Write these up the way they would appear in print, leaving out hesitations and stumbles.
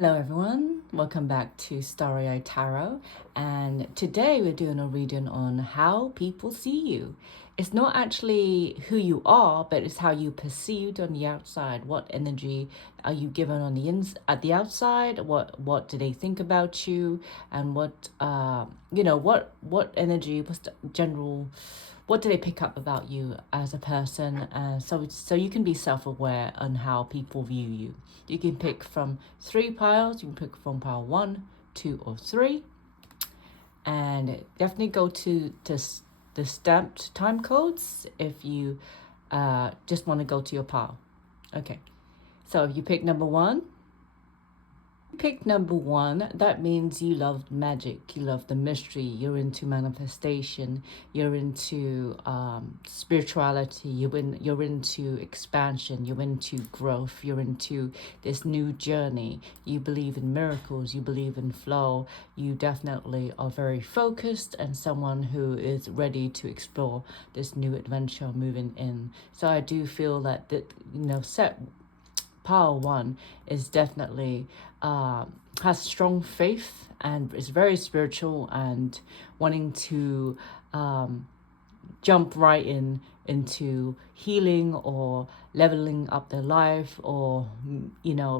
Hello everyone, welcome back to Starry Eye Tarot, and today we're doing a reading on how people see you. It's not actually who you are, but it's how you perceived on the outside. What energy are you given on the at the outside? What do they think about you? And what energy? What's the general? What do they pick up about you as a person? So you can be self-aware on how people view you. You can pick from 3 piles. You can pick from pile 1, 2, or 3, and definitely go to the stamped time codes if you just want to go to your pile. Okay, so if you pick number 1, that means you love magic, you love the mystery, you're into manifestation, you're into spirituality, you're into expansion, you're into growth, you're into this new journey, you believe in miracles, you believe in flow, you definitely are very focused and someone who is ready to explore this new adventure moving in. So I do feel that set pile 1 is definitely has strong faith and is very spiritual and wanting to jump right into healing or leveling up their life, or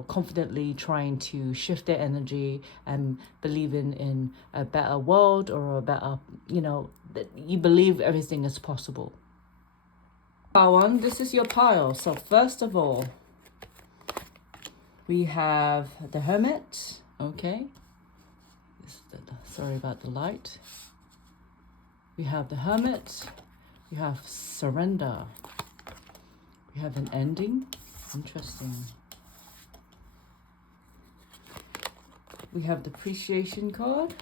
confidently trying to shift their energy and believing in a better world, or a better, that you believe everything is possible. Pile 1, this is your pile. So first of all, we have the Hermit. Okay, sorry about the light. We have the Hermit. We have surrender. We have an ending. Interesting. We have the appreciation card.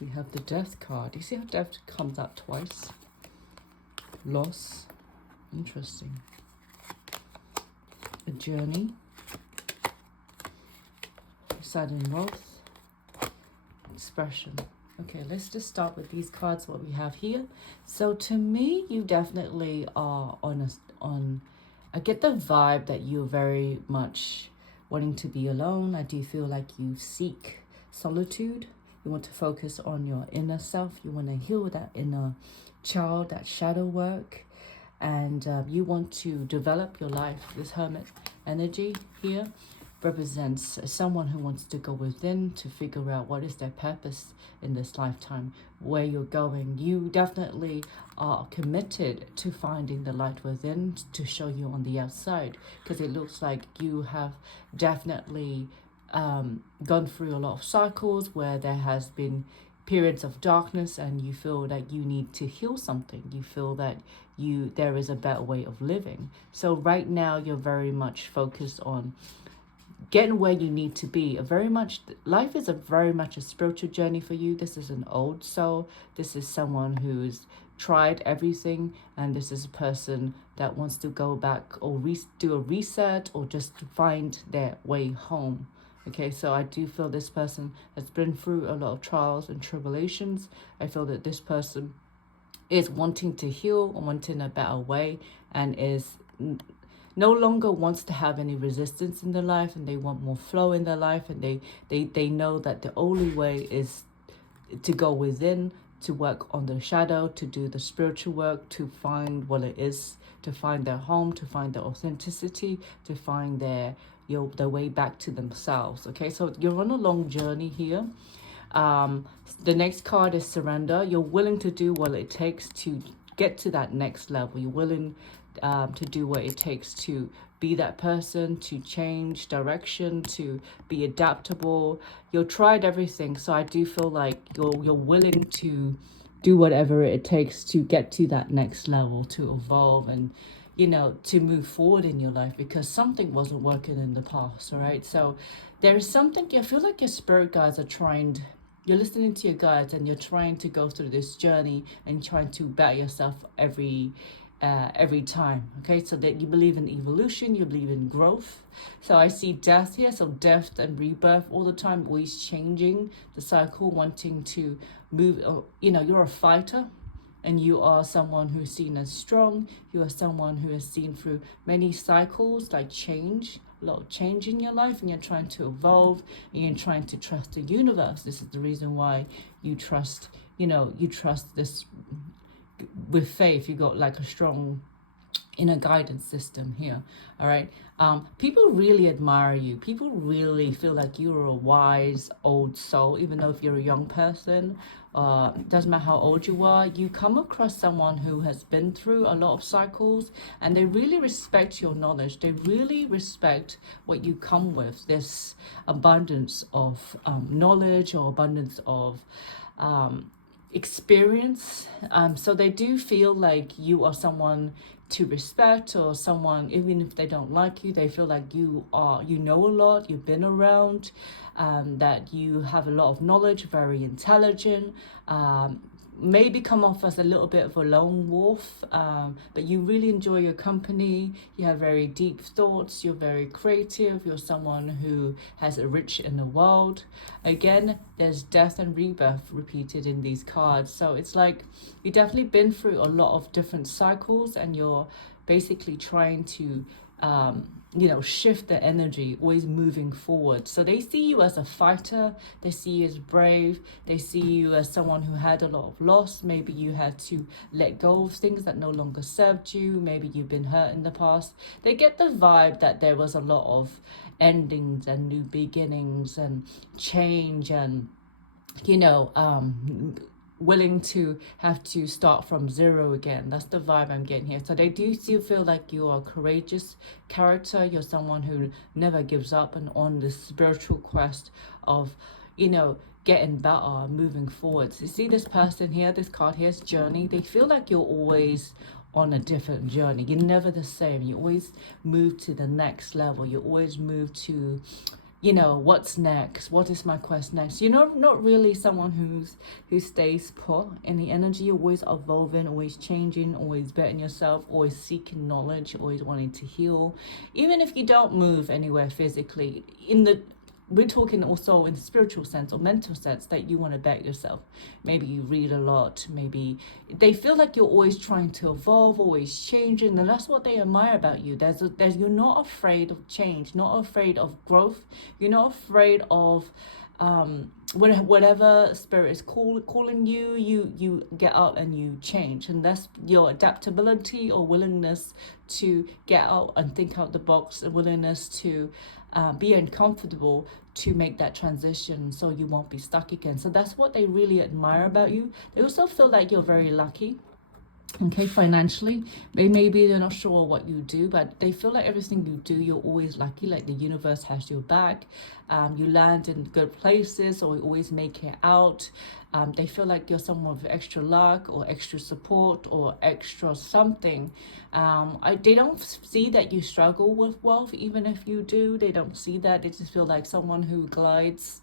We have the death card. You see how death comes out twice? Loss. Interesting. A journey. Sudden wrath. Expression. Okay, let's just start with these cards, what we have here. So to me, you definitely are I get the vibe that you're very much wanting to be alone. I do feel like you seek solitude. You want to focus on your inner self. You want to heal that inner child, that shadow work. And you want to develop your life. This Hermit energy here represents someone who wants to go within to figure out what is their purpose in this lifetime, where you're going. You definitely are committed to finding the light within to show you on the outside, because it looks like you have definitely gone through a lot of cycles where there has been periods of darkness, and you feel that you need to heal something. You feel that there is a better way of living. So right now you're very much focused on getting where you need to be. Life is very much a spiritual journey for you. This is an old soul. This is someone who's tried everything, and this is a person that wants to go back or do a reset, or just find their way home. Okay, so I do feel this person has been through a lot of trials and tribulations. I feel that this person is wanting to heal or wanting a better way, and is no longer wants to have any resistance in their life, and they want more flow in their life, and they know that the only way is to go within, to work on the shadow, to do the spiritual work, to find what it is, to find their home, to find their authenticity, to find their way back to themselves. Okay, so you're on a long journey here. The next card is surrender. You're willing to do what it takes to get to that next level. You're willing to do what it takes to be that person, to change direction, to be adaptable. You've tried everything, so I do feel like you're willing to do whatever it takes to get to that next level, to evolve, and to move forward in your life, because something wasn't working in the past. All right, so there is something. I feel like your spirit guides are trying. You're listening to your guides, and you're trying to go through this journey and trying to better yourself every time. Okay, so that you believe in evolution, you believe in growth. So I see death here, so death and rebirth all the time, always changing the cycle, wanting to move. You're a fighter, and you are someone who's seen as strong. You are someone who has seen through many cycles, like change, a lot of change in your life, and you're trying to evolve, and you're trying to trust the universe. This is the reason why you trust, you trust this with faith. You got like a strong inner guidance system here. All right. People really admire you. People really feel like you're a wise old soul, even though if you're a young person, doesn't matter how old you are, you come across someone who has been through a lot of cycles, and they really respect your knowledge. They really respect what you come with, this abundance of knowledge, or abundance of experience. So they do feel like you are someone to respect, or someone, even if they don't like you, they feel like you know a lot, you've been around, that you have a lot of knowledge, very intelligent, maybe come off as a little bit of a lone wolf, but you really enjoy your company. You have very deep thoughts, you're very creative, you're someone who has a rich inner world. Again, there's death and rebirth repeated in these cards, so it's like you've definitely been through a lot of different cycles, and you're basically trying to shift the energy, always moving forward. So they see you as a fighter, they see you as brave, they see you as someone who had a lot of loss. Maybe you had to let go of things that no longer served you, maybe you've been hurt in the past. They get the vibe that there was a lot of endings and new beginnings and change, and willing to have to start from zero again. That's the vibe I'm getting here. So they do still feel like you are a courageous character. You're someone who never gives up, and on this spiritual quest of, getting better, moving forward. So you see this person here, this card here is journey. They feel like you're always on a different journey. You're never the same. You always move to the next level. You always move to, what's next? What is my quest next? You're not really someone who stays put in the energy. You're always evolving, always changing, always bettering yourself, always seeking knowledge, always wanting to heal. Even if you don't move anywhere physically, we're talking also in the spiritual sense or mental sense, that you want to better yourself. Maybe you read a lot. Maybe they feel like you're always trying to evolve, always changing, and that's what they admire about you. You're not afraid of change, not afraid of growth. You're not afraid of whatever spirit is calling you. You get out and you change, and that's your adaptability or willingness to get out and think out the box, a willingness to be uncomfortable to make that transition, so you won't be stuck again. So that's what they really admire about you. They also feel like you're very lucky. Okay, financially, maybe they're not sure what you do, but they feel like everything you do, you're always lucky, like the universe has your back. You land in good places, or you always make it out. They feel like you're someone with extra luck or extra support or extra something. They don't see that you struggle with wealth. Even if you do, they don't see that. They just feel like someone who glides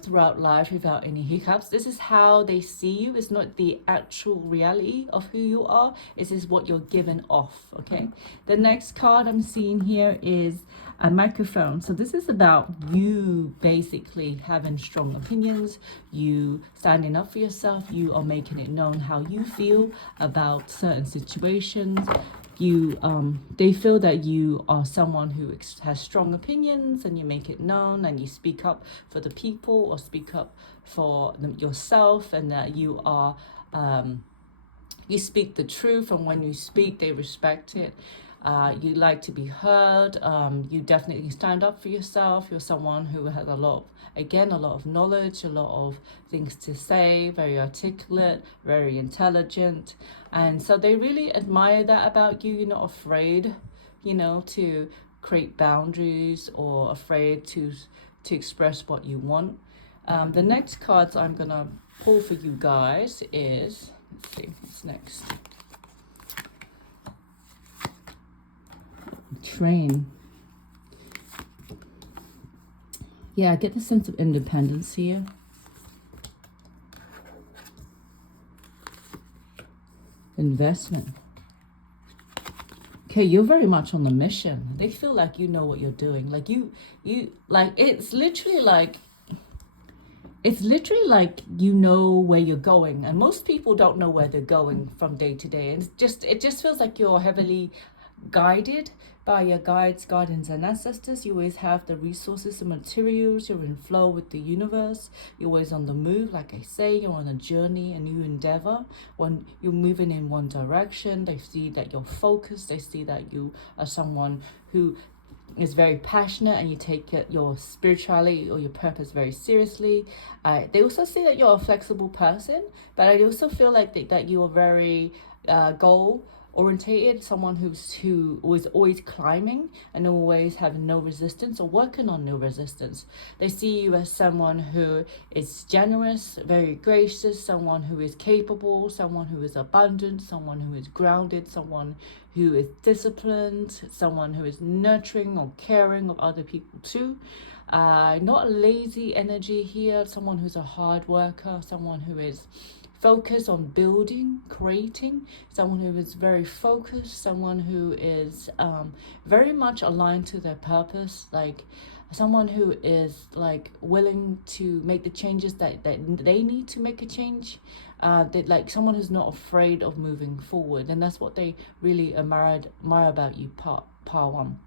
throughout life without any hiccups. This is how they see you. It's not the actual reality of who you are. This is what you're giving off, okay? The next card I'm seeing here is a microphone. So this is about you basically having strong opinions, you standing up for yourself, you are making it known how you feel about certain situations. They feel that you are someone who has strong opinions, and you make it known, and you speak up for the people, or speak up for yourself, and that you are you speak the truth, and when you speak they respect it. You like to be heard. You definitely stand up for yourself. You're someone who has a lot of knowledge, a lot of things to say, very articulate, very intelligent. And so they really admire that about you. You're not afraid, to create boundaries, or afraid to express what you want. The next cards I'm going to pull for you guys is, let's see, what's next? Train. Yeah, I get the sense of independence here. Investment. Okay, you're very much on the mission. They feel like you know what you're doing. Like you like, it's literally like you know where you're going, and most people don't know where they're going from day to day. And it just feels like you're heavily guided by your guides, guardians, and ancestors. You always have the resources and materials. You're in flow with the universe. You're always on the move. Like I say, you're on a journey, a new endeavor. When you're moving in one direction, they see that you're focused. They see that you are someone who is very passionate and you take your spirituality or your purpose very seriously. They also see that you're a flexible person, but I also feel like that you are very goal orientated, someone who was always climbing and always having no resistance or working on no resistance. They see you as someone who is generous, very gracious, someone who is capable, someone who is abundant, someone who is grounded, someone who is disciplined, someone who is nurturing or caring of other people too. Not a lazy energy here, someone who's a hard worker, someone who is focused on building, creating, someone who is very focused, someone who is very much aligned to their purpose, like someone who is like willing to make the changes that they need to make a change. Like someone who's not afraid of moving forward, and that's what they really admire about you, part one.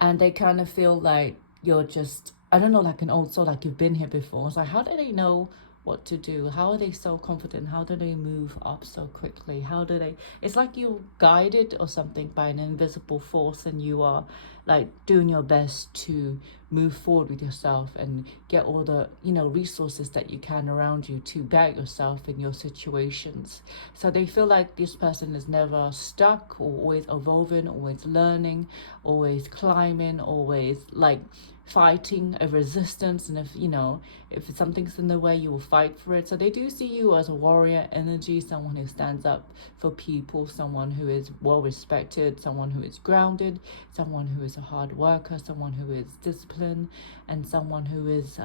And they kind of feel like you're just, I don't know, like an old soul, like you've been here before. It's like, how do they know what to do? How are they so confident? How do they move up so quickly? How do they, it's like you're guided or something by an invisible force, and you are like doing your best to move forward with yourself and get all the resources that you can around you to back yourself in your situations. So they feel like this person is never stuck, or always evolving, always learning, always climbing, always like fighting a resistance. And if something's in the way, you will fight for it. So they do see you as a warrior energy, someone who stands up for people, someone who is well respected, someone who is grounded, someone who is a hard worker, someone who is disciplined, and someone who is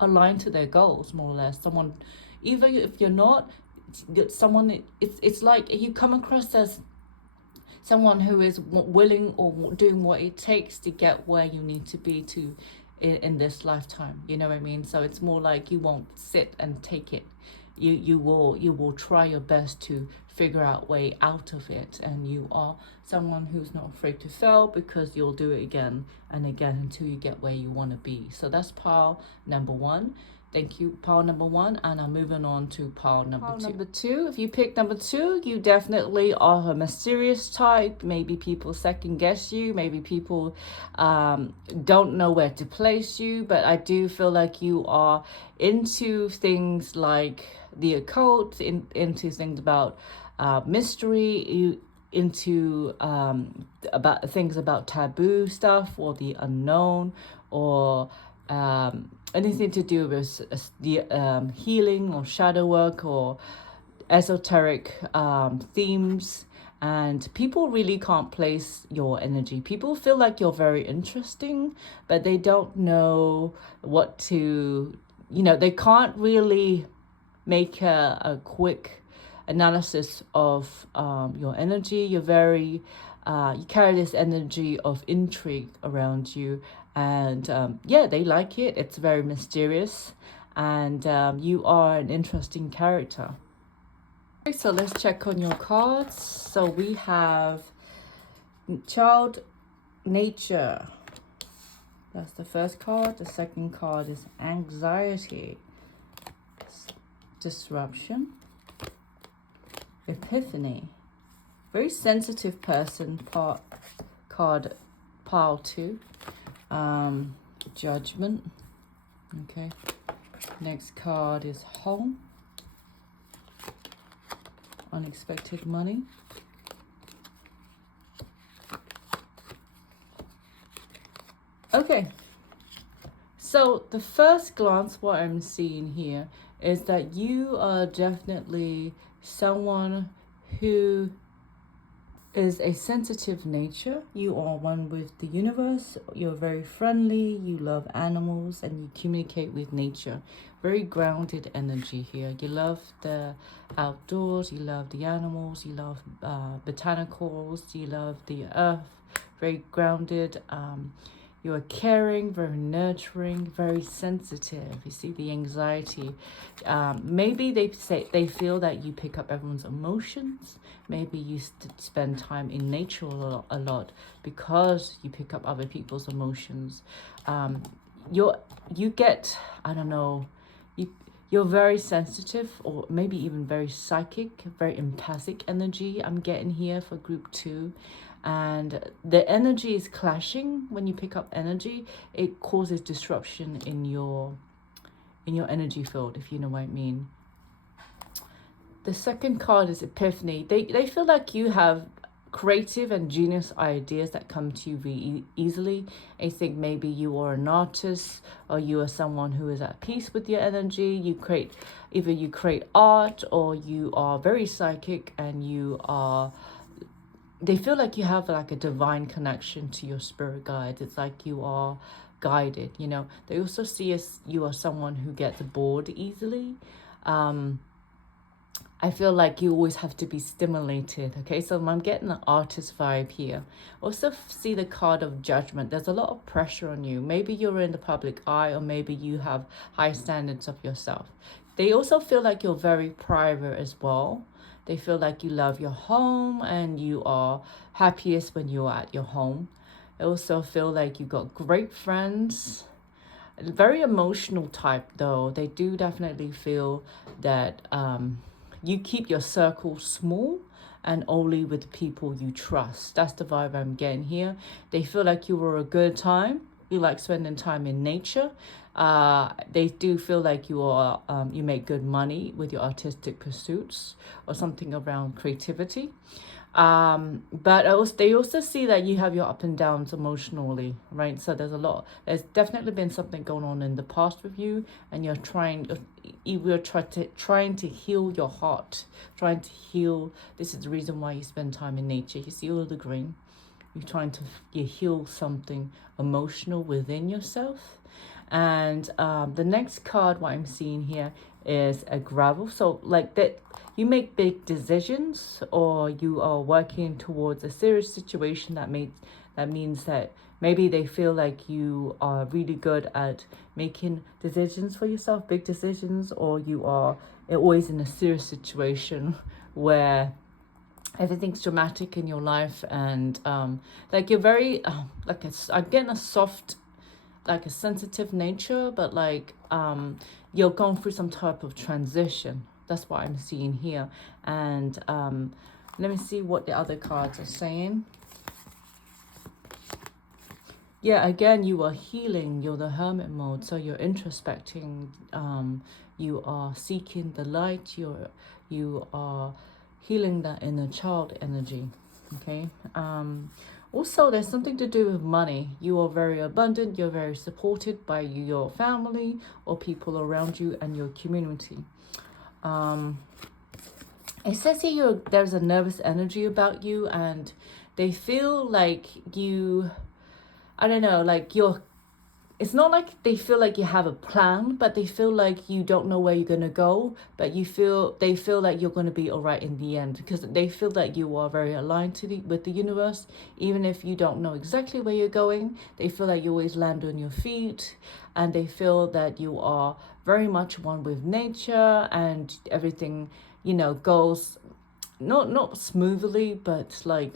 aligned to their goals, more or less. Someone, even if you're not someone, it's like you come across as someone who is willing or doing what it takes to get where you need to be to in this lifetime. You know what I mean? So it's more like you won't sit and take it. You will try your best to figure out way out of it, and you are someone who's not afraid to fail, because you'll do it again and again until you get where you want to be. So that's pile number one. Thank you, pile number one, and I'm moving on to pile number two. If you pick number two, you definitely are a mysterious type. Maybe people second guess you. Maybe people don't know where to place you. But I do feel like you are into things like the occult, into things about mystery, into about things about taboo stuff, or the unknown, or anything to do with the healing or shadow work or esoteric themes. And people really can't place your energy. People feel like you're very interesting, but they don't know what to, they can't really make a quick analysis of your energy. You're very, you carry this energy of intrigue around you. And they like it. It's very mysterious, and you are an interesting character. Okay, so let's check on your cards. So we have Child Nature. That's the first card. The second card is Anxiety, Disruption, Epiphany. Very sensitive person, card pile 2. Judgment. Okay, next card is Home, Unexpected Money, okay. So the first glance, what I'm seeing here is that you are definitely someone who is a sensitive nature. You are one with the universe. You're very friendly. You love animals, and you communicate with nature. Very grounded energy here. You love the outdoors. You love the animals. You love botanicals. You love the earth. Very grounded. You are caring, very nurturing, very sensitive. You see the anxiety. Maybe they feel that you pick up everyone's emotions. Maybe you spend time in nature a lot because you pick up other people's emotions. You get, I don't know, you're very sensitive, or maybe even very psychic, very empathic energy I'm getting here for group 2. And the energy is clashing. When you pick up energy, it causes disruption in your energy field, if you know what I mean. The second card is Epiphany. They feel like you have creative and genius ideas that come to you very easily. I think maybe you are an artist, or you are someone who is at peace with your energy. Either you create art, or you are very psychic and they feel like you have like a divine connection to your spirit guides. It's like you are guided, you know. They also see you are someone who gets bored easily. I feel like you always have to be stimulated. Okay, so I'm getting an artist vibe here. Also see the card of Judgment. There's a lot of pressure on you. Maybe you're in the public eye, or maybe you have high standards of yourself. They also feel like you're very private as well. They feel like you love your home and you are happiest when you're at your home. They also feel like you got great friends. Very emotional type though. They do definitely feel that you keep your circle small and only with people you trust. That's the vibe I'm getting here. They feel like you were a good time. You like spending time in nature. They do feel like you make good money with your artistic pursuits or something around creativity. But they also see that you have your up and downs emotionally, right? So there's definitely been something going on in the past with you, and you're trying to heal your heart, trying to heal. This is the reason why you spend time in nature. You see all the green. You're trying to heal something emotional within yourself. And the next card, what I'm seeing here, is a gravel. So like that, you make big decisions, or you are working towards a serious situation that means that maybe they feel like you are really good at making decisions for yourself, big decisions, or you are always in a serious situation where everything's dramatic in your life, and like you're very again, a soft, like a sensitive nature, but like you're going through some type of transition. That's what I'm seeing here. And let me see what the other cards are saying. Yeah, again, you are healing. You're the hermit mode, so you're introspecting. You are seeking the light. You are healing that inner child energy. Okay. Also, there's something to do with money. You are very abundant. You're very supported by your family or people around you and your community. It says here there's a nervous energy about you, and they feel like you, I don't know, like it's not like they feel like you have a plan, but they feel like you don't know where you're going to go, but they feel like you're going to be all right in the end, because they feel that you are very aligned with the universe. Even if you don't know exactly where you're going, they feel like you always land on your feet, and they feel that you are very much one with nature, and everything, goes not smoothly, but like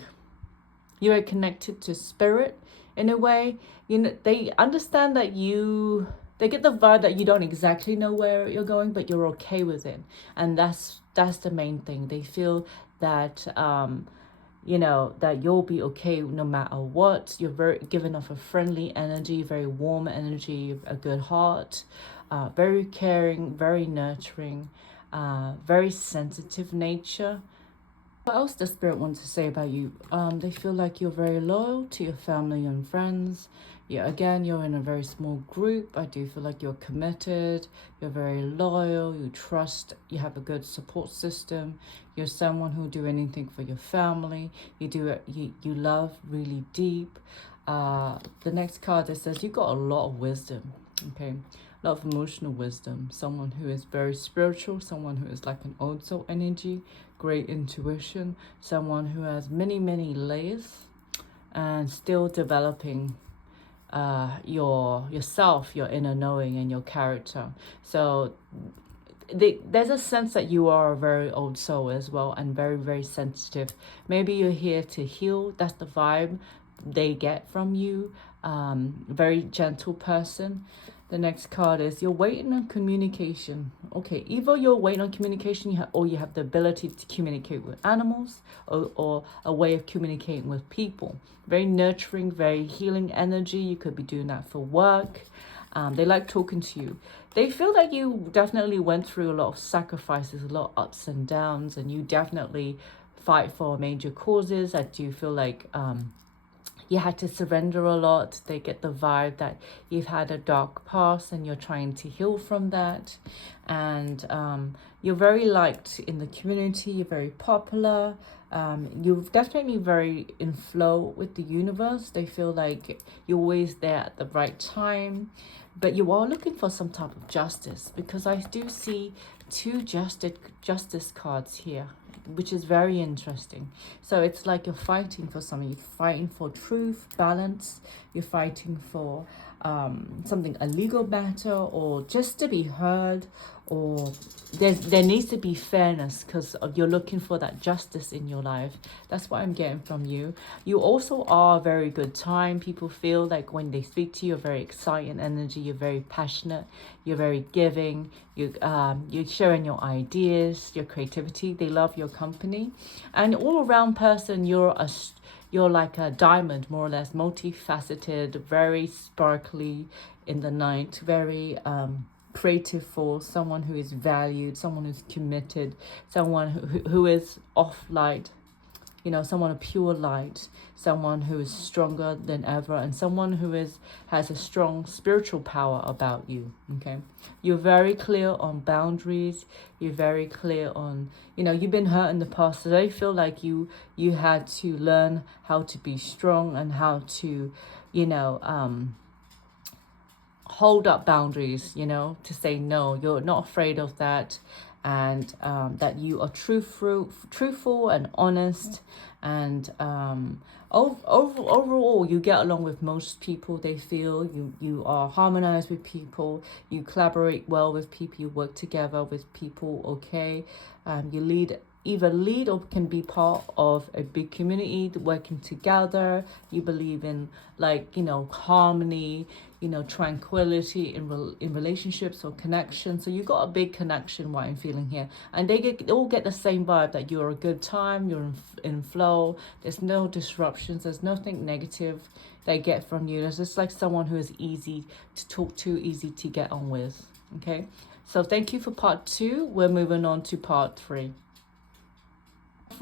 you're connected to spirit in a way. They understand that they get the vibe that you don't exactly know where you're going, but you're okay with it. And that's the main thing. They feel that that you'll be okay no matter what. You're very giving off a friendly energy, very warm energy, a good heart, very caring, very nurturing, very sensitive nature. What else does Spirit want to say about you? They feel like you're very loyal to your family and friends. Yeah, again, you're in a very small group. I do feel like you're committed. You're very loyal. You trust. You have a good support system. You're someone who'll do anything for your family. You love really deep. The next card that says you've got a lot of wisdom. Okay, a lot of emotional wisdom. Someone who is very spiritual. Someone who is like an old soul energy. Great intuition. Someone who has many layers and still developing yourself, your inner knowing, and your character. So there's a sense that you are a very old soul as well, and very, very sensitive. Maybe you're here to heal. That's the vibe they get from you. Very gentle person. The next card is you're waiting on communication. Okay, either you're waiting on communication, or you have the ability to communicate with animals, or a way of communicating with people. Very nurturing, very healing energy. You could be doing that for work. They like talking to you. They feel like you definitely went through a lot of sacrifices, a lot of ups and downs, and you definitely fight for major causes. I do feel like you had to surrender a lot. They get the vibe that you've had a dark past and you're trying to heal from that. And you're very liked in the community. You're very popular. You're definitely very in flow with the universe. They feel like you're always there at the right time. But you are looking for some type of justice, because I do see two justice cards here, which is very interesting. So it's like you're fighting for something. You're fighting for truth, balance. You're fighting for something, a legal matter, or just to be heard, or there needs to be fairness, because you're looking for that justice in your life. That's what I'm getting from you. You also are a very good time. People feel like when they speak to you, you're very exciting energy. You're very passionate. You're very giving. You're sharing your ideas, your creativity. They love your company. And all around person, you're like a diamond, more or less, multifaceted, very sparkly in the night, very creative force, someone who is valued, someone who's committed, someone who is off light, someone of pure light, someone who is stronger than ever, and someone who has a strong spiritual power about you. Okay, you're very clear on boundaries. You're very clear on, you've been hurt in the past, so they feel like you had to learn how to be strong and how to, hold up boundaries, to say no. You're not afraid of that, and that you are truthful and honest, and overall you get along with most people. They feel you are harmonized with people, you collaborate well with people, you work together with people. Okay, you either lead or can be part of a big community working together. You believe in harmony, tranquility in relationships or connections. So you got a big connection, what I'm feeling here. And they all get the same vibe, that you're a good time, you're in flow, there's no disruptions, there's nothing negative they get from you. There's just like someone who is easy to talk to, easy to get on with. Okay, so thank you for part 2. We're moving on to part 3.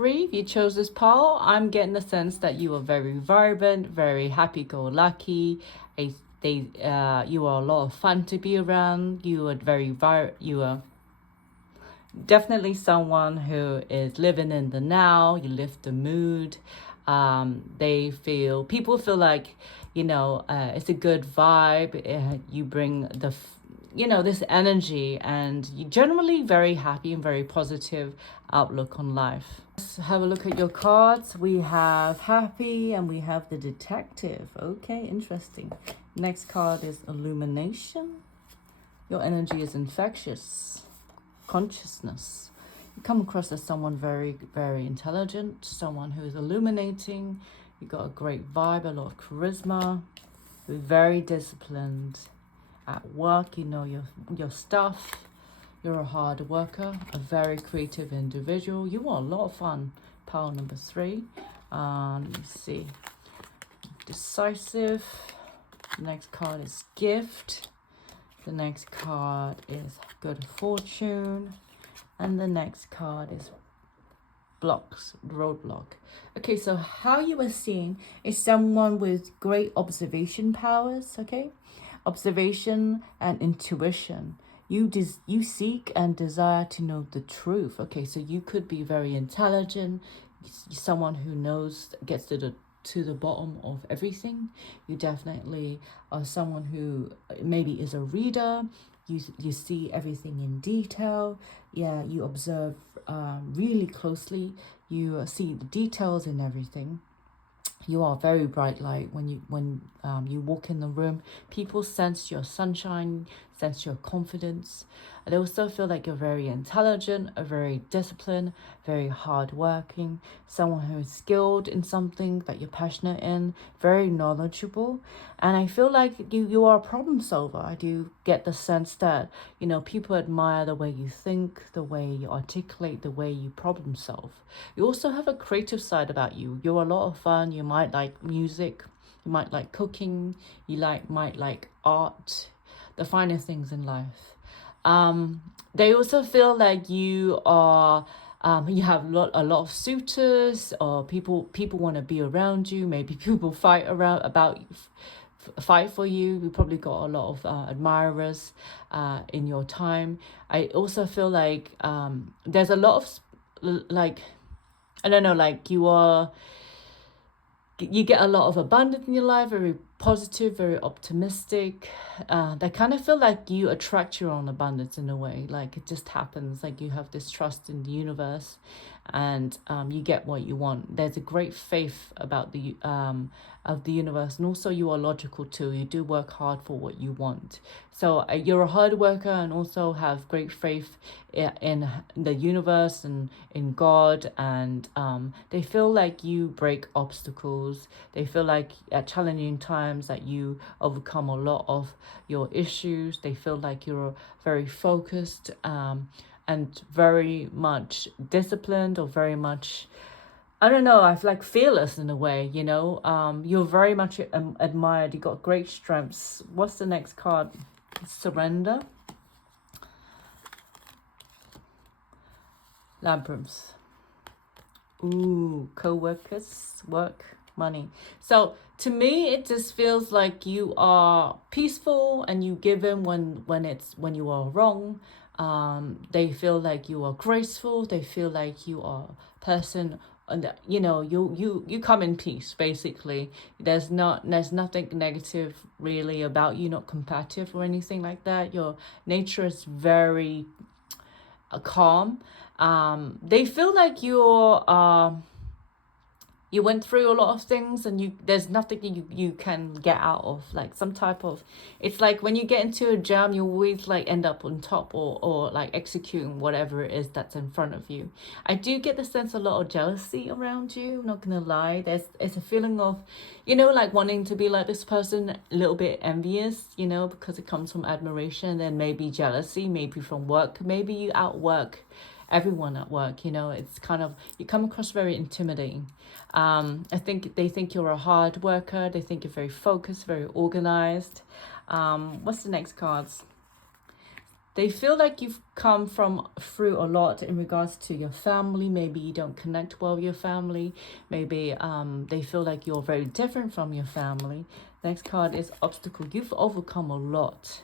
If you chose this pile, I'm getting the sense that you are very vibrant, very happy-go-lucky. You are a lot of fun to be around. You are definitely someone who is living in the now. You lift the mood. People feel like, it's a good vibe. You bring this energy, and you generally very happy and very positive outlook on life. Let's have a look at your cards. We have happy and we have the detective. Okay, interesting. Next card is illumination. Your energy is infectious. Consciousness. You come across as someone very, very intelligent, someone who is illuminating. You got a great vibe, a lot of charisma. You're very disciplined. At work, you know your stuff. You're a hard worker, a very creative individual. You want a lot of fun. Pile number 3. Let me see. Decisive. The next card is gift. The next card is good fortune. And the next card is roadblock. Okay, so how you are seeing is someone with great observation powers. Okay, observation and intuition. You seek and desire to know the truth. Okay, so you could be very intelligent, someone who gets to the bottom of everything. You definitely are someone who maybe is a reader. You see everything in detail. Yeah, you observe really closely. You see the details in everything. You are very bright light. When you walk in the room, people sense your sunshine, sense your confidence. I also feel like you're very intelligent, a very disciplined, very hardworking, someone who is skilled in something that you're passionate in, very knowledgeable. And I feel like you are a problem solver. I do get the sense that, you know, people admire the way you think, the way you articulate, the way you problem solve. You also have a creative side about you. You're a lot of fun. You might like music, you might like cooking, might like art, the finer things in life. They also feel like you are you have a lot of suitors, or people want to be around you. Maybe people fight for you. You probably got a lot of admirers in your time. I also feel like there's a lot of like, I don't know, like you get a lot of abundance in your life, very positive, very optimistic. They kind of feel like you attract your own abundance in a way, like it just happens, like you have this trust in the universe, and you get what you want. There's a great faith about the of the universe, and also you are logical too. You do work hard for what you want. So you're a hard worker, and also have great faith in the universe and in God. And they feel like you break obstacles. They feel like at challenging times that you overcome a lot of your issues. They feel like you're very focused and very much disciplined, or very much, I don't know, I feel like fearless in a way, you know. You're very much admired. You got great strengths. What's the next card? Surrender. Labyrinths. Ooh, co-workers, work, money. So to me, it just feels like you are peaceful, and you give in when you are wrong. They feel like you are graceful. They feel like you are a person, and you know, you come in peace. Basically, there's nothing negative really about you. Not combative or anything like that. Your nature is very calm. They feel like you went through a lot of things, and there's nothing you can get out of, like some type of, it's like when you get into a jam, you always like end up on top, or like executing whatever it is that's in front of you. I do get the sense a lot of jealousy around you, I'm not gonna lie. It's a feeling of, you know, like wanting to be like this person, a little bit envious, you know, because it comes from admiration. And then maybe jealousy, maybe from work, maybe you outwork everyone at work, you know. It's kind of, you come across very intimidating. I think they think you're a hard worker. They think you're very focused, very organized. What's the next cards? They feel like you've come through a lot in regards to your family. Maybe you don't connect well with your family. Maybe they feel like you're very different from your family. Next card is obstacle. You've overcome a lot.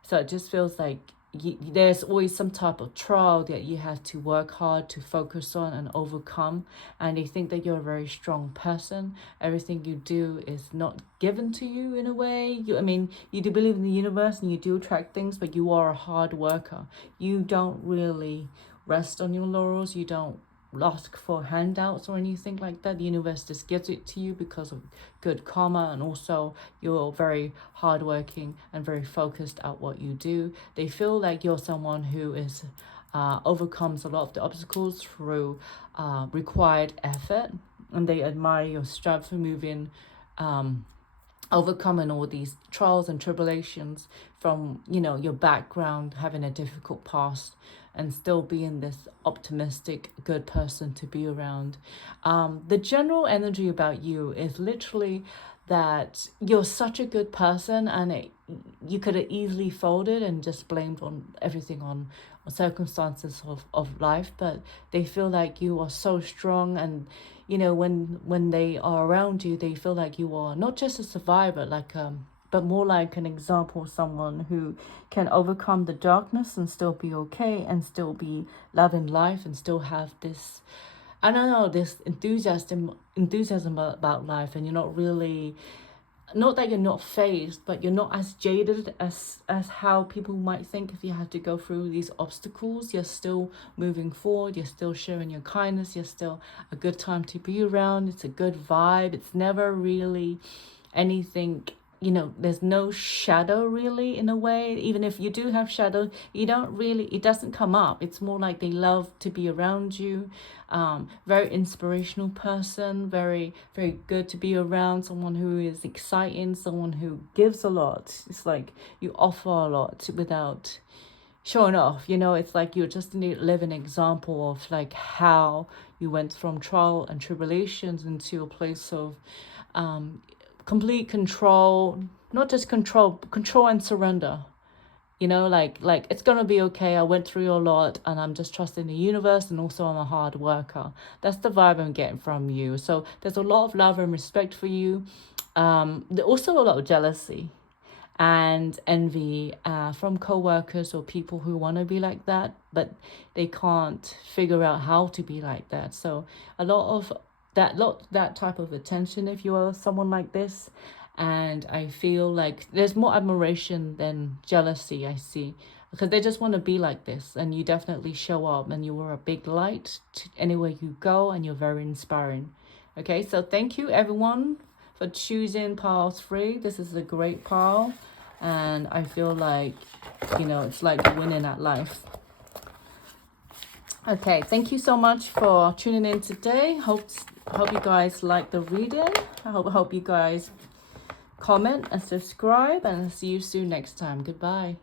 So it just feels like there's always some type of trial that you have to work hard to focus on and overcome. And they think that you're a very strong person. Everything you do is not given to you in a way. I mean, you do believe in the universe and you do attract things, but you are a hard worker. You don't really rest on your laurels. You don't ask for handouts or anything like that. The universe just gives it to you because of good karma, and also you're very hardworking and very focused at what you do. They feel like you're someone who is overcomes a lot of the obstacles through required effort, and they admire your strength for moving overcoming all these trials and tribulations from, you know, your background, having a difficult past, and still being this optimistic, good person to be around. The general energy about you is literally that you're such a good person, and you could have easily folded and just blamed on everything on circumstances of life, but they feel like you are so strong. And you know, when they are around you, they feel like you are not just a survivor, like but more like an example of someone who can overcome the darkness and still be okay, and still be loving life, and still have this, I don't know, this enthusiasm about life. And you're not really not that you're not phased, but you're not as jaded as how people might think. If you had to go through these obstacles, you're still moving forward, you're still showing your kindness, you're still a good time to be around, it's a good vibe. It's never really anything, you know, there's no shadow really, in a way. Even if you do have shadow, you don't really, it doesn't come up. It's more like they love to be around you. Very inspirational person, very good to be around, someone who is exciting, someone who gives a lot. It's like you offer a lot without showing off, you know. It's like you're just a living example of like how you went from trial and tribulations into a place of complete control. Not just control and surrender, you know, like it's gonna be okay, I went through a lot and I'm just trusting the universe, and also I'm a hard worker. That's the vibe I'm getting from you. So there's a lot of love and respect for you. There's also a lot of jealousy and envy from co-workers or people who want to be like that, but they can't figure out how to be like that. So a lot of that type of attention, if you are someone like this. And I feel like there's more admiration than jealousy, I see, because they just want to be like this. And you definitely show up, and you are a big light to anywhere you go, and you're very inspiring. Okay, so thank you everyone for choosing pile 3. This is a great pile, and I feel like, you know, it's like winning at life. Okay, thank you so much for tuning in today. Hope you guys like the reading. I hope you guys comment and subscribe, and I'll see you soon next time. Goodbye.